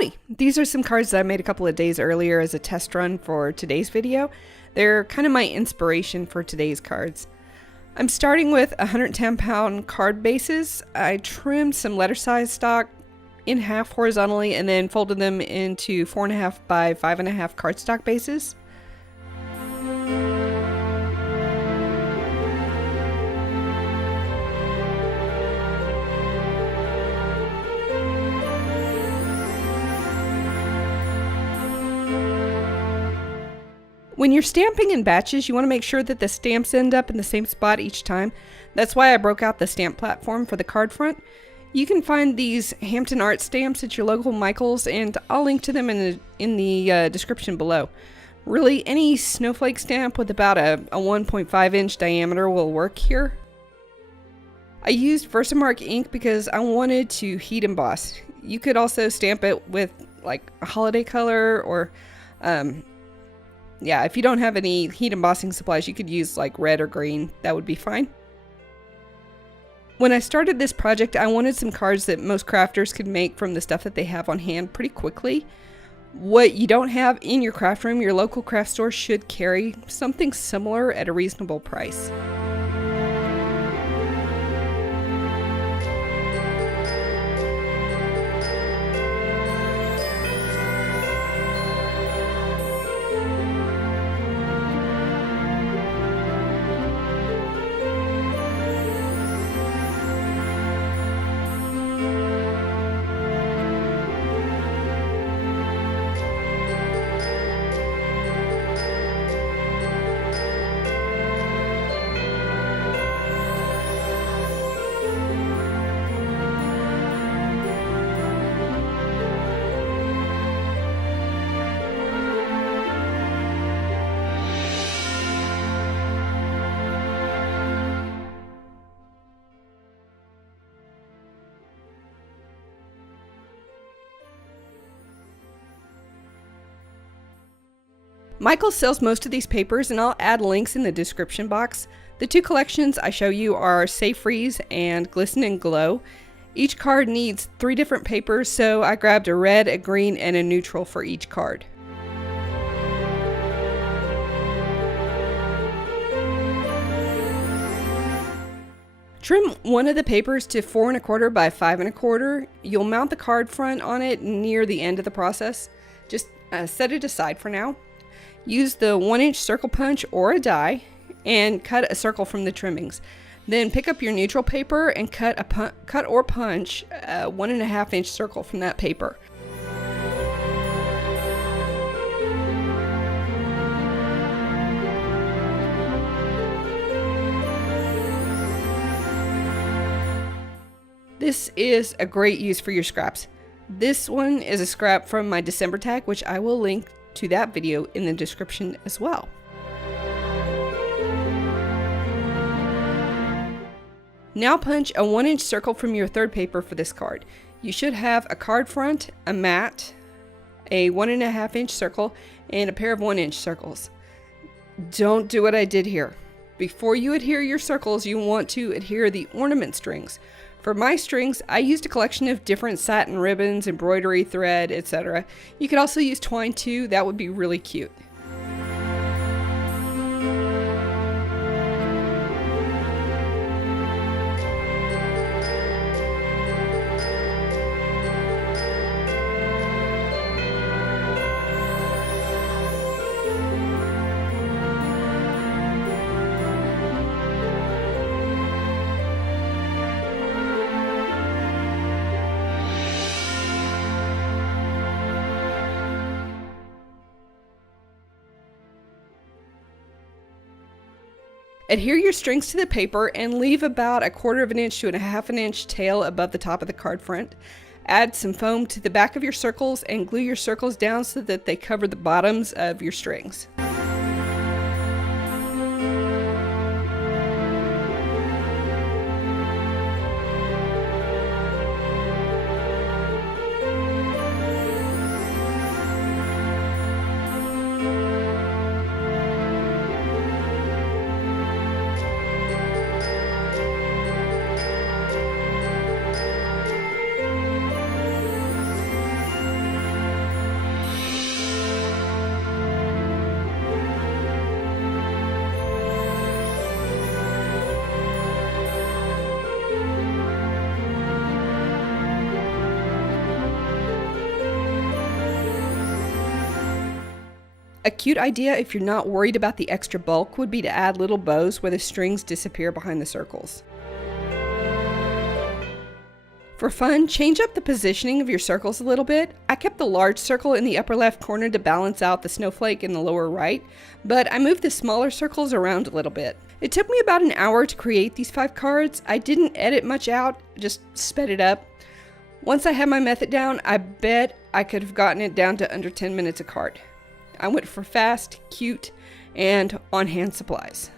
Howdy! These are some cards that I made a couple of days earlier as a test run for today's video. They're kind of my inspiration for today's cards. I'm starting with 110-pound card bases. I trimmed some letter size stock in half horizontally and then folded them into 4.5 by 5.5 cardstock bases. When you're stamping in batches, you want to make sure that the stamps end up in the same spot each time. That's why I broke out the stamp platform for the card front. You can find these Hampton Art stamps at your local Michael's, and I'll link to them in the description below. Really, any snowflake stamp with about a 1.5 inch diameter will work here. I used Versamark ink because I wanted to heat emboss. You could also stamp it with like a holiday color or yeah, if you don't have any heat embossing supplies, you could use like red or green. That would be fine. When I started this project, I wanted some cards that most crafters could make from the stuff that they have on hand pretty quickly. What you don't have in your craft room, your local craft store should carry something similar at a reasonable price. Michael sells most of these papers, and I'll add links in the description box. The two collections I show you are Safe Freeze and Glisten and Glow. Each card needs 3 different papers, so I grabbed a red, a green, and a neutral for each card. Trim one of the papers to 4.25 by 5.25. You'll mount the card front on it near the end of the process. Just set it aside for now. Use the 1-inch circle punch or a die and cut a circle from the trimmings. Then pick up your neutral paper and cut or punch a 1.5-inch circle from that paper. This is a great use for your scraps. This one is a scrap from my December tag, which I will link to that video in the description as well. Now punch a 1-inch circle from your third paper for this card. You should have a card front, a mat, a 1.5-inch circle, and a pair of 1-inch circles. Don't do what I did here. Before you adhere your circles, you want to adhere the ornament strings. For my strings, I used a collection of different satin ribbons, embroidery, thread, etc. You could also use twine too. That would be really cute. Adhere your strings to the paper and leave about 1/4 inch to 1/2 inch tail above the top of the card front. Add some foam to the back of your circles and glue your circles down so that they cover the bottoms of your strings. A cute idea if you're not worried about the extra bulk would be to add little bows where the strings disappear behind the circles. For fun, change up the positioning of your circles a little bit. I kept the large circle in the upper left corner to balance out the snowflake in the lower right, but I moved the smaller circles around a little bit. It took me about an hour to create these 5 cards. I didn't edit much out, just sped it up. Once I had my method down, I bet I could have gotten it down to under 10 minutes a card. I went for fast, cute, and on-hand supplies.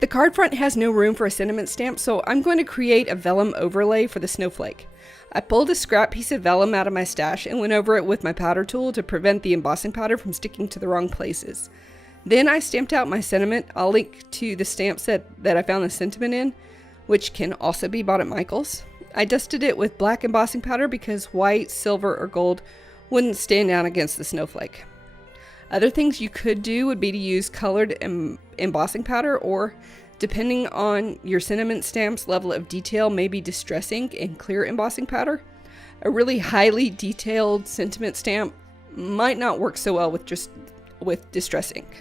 The card front has no room for a sentiment stamp, so I'm going to create a vellum overlay for the snowflake. I pulled a scrap piece of vellum out of my stash and went over it with my powder tool to prevent the embossing powder from sticking to the wrong places. Then I stamped out my sentiment. I'll link to the stamp set that I found the sentiment in, which can also be bought at Michael's. I dusted it with black embossing powder because white, silver, or gold wouldn't stand out against the snowflake. Other things you could do would be to use colored embossing powder, or depending on your sentiment stamp's level of detail, maybe distress ink and clear embossing powder. A really highly detailed sentiment stamp might not work so well with distress ink.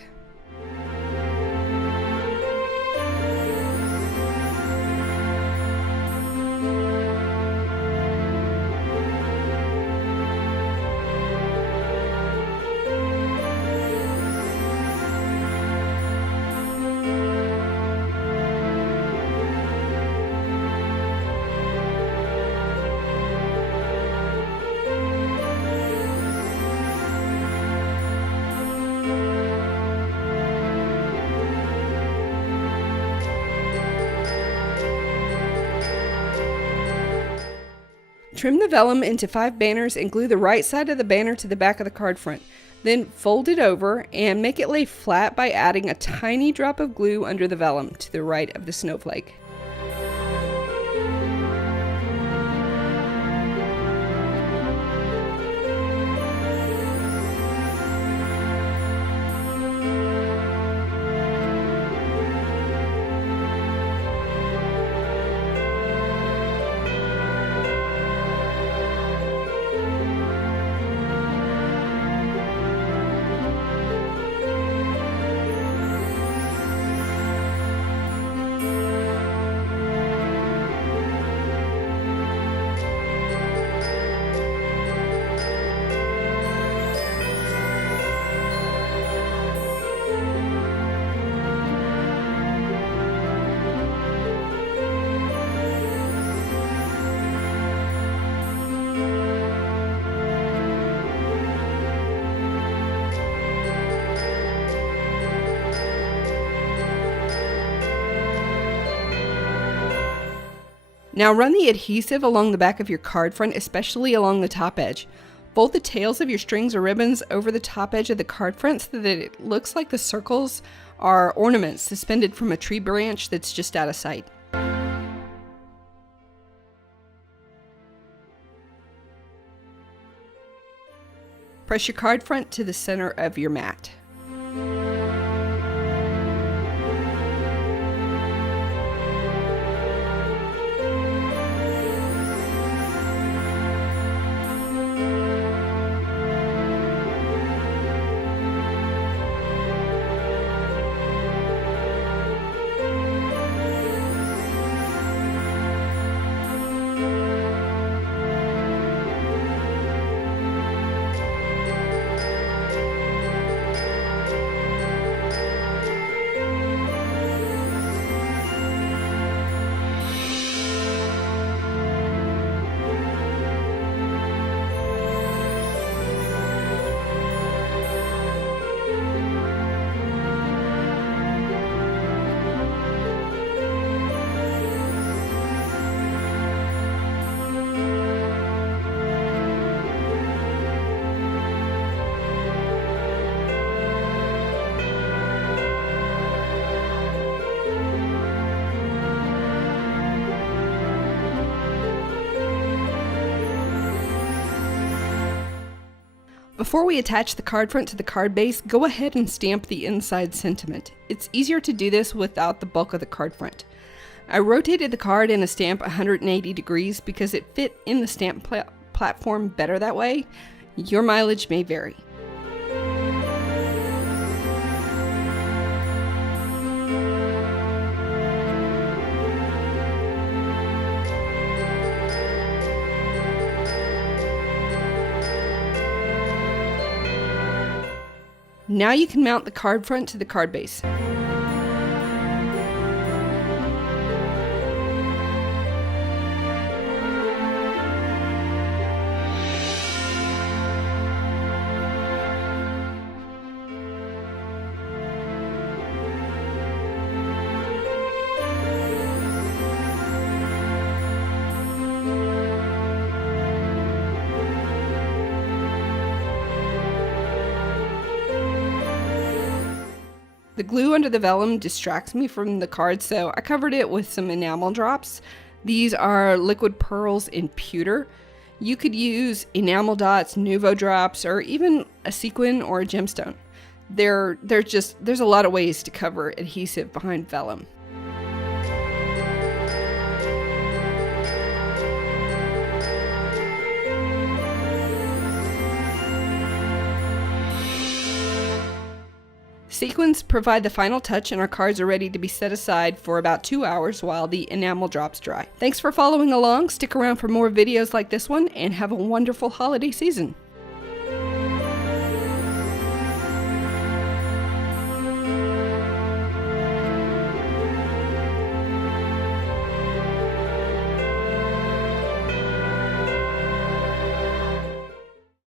Trim the vellum into 5 banners and glue the right side of the banner to the back of the card front. Then fold it over and make it lay flat by adding a tiny drop of glue under the vellum to the right of the snowflake. Now run the adhesive along the back of your card front, especially along the top edge. Fold the tails of your strings or ribbons over the top edge of the card front so that it looks like the circles are ornaments suspended from a tree branch that's just out of sight. Press your card front to the center of your mat. Before we attach the card front to the card base, go ahead and stamp the inside sentiment. It's easier to do this without the bulk of the card front. I rotated the card in a stamp 180 degrees because it fit in the stamp platform better that way. Your mileage may vary. Now you can mount the card front to the card base. The glue under the vellum distracts me from the card, so I covered it with some enamel drops. These are liquid pearls in pewter. You could use enamel dots, Nuvo drops, or even a sequin or a gemstone. There's a lot of ways to cover adhesive behind vellum. Sequins provide the final touch, and our cards are ready to be set aside for about 2 hours while the enamel drops dry. Thanks for following along. Stick around for more videos like this one, and have a wonderful holiday season.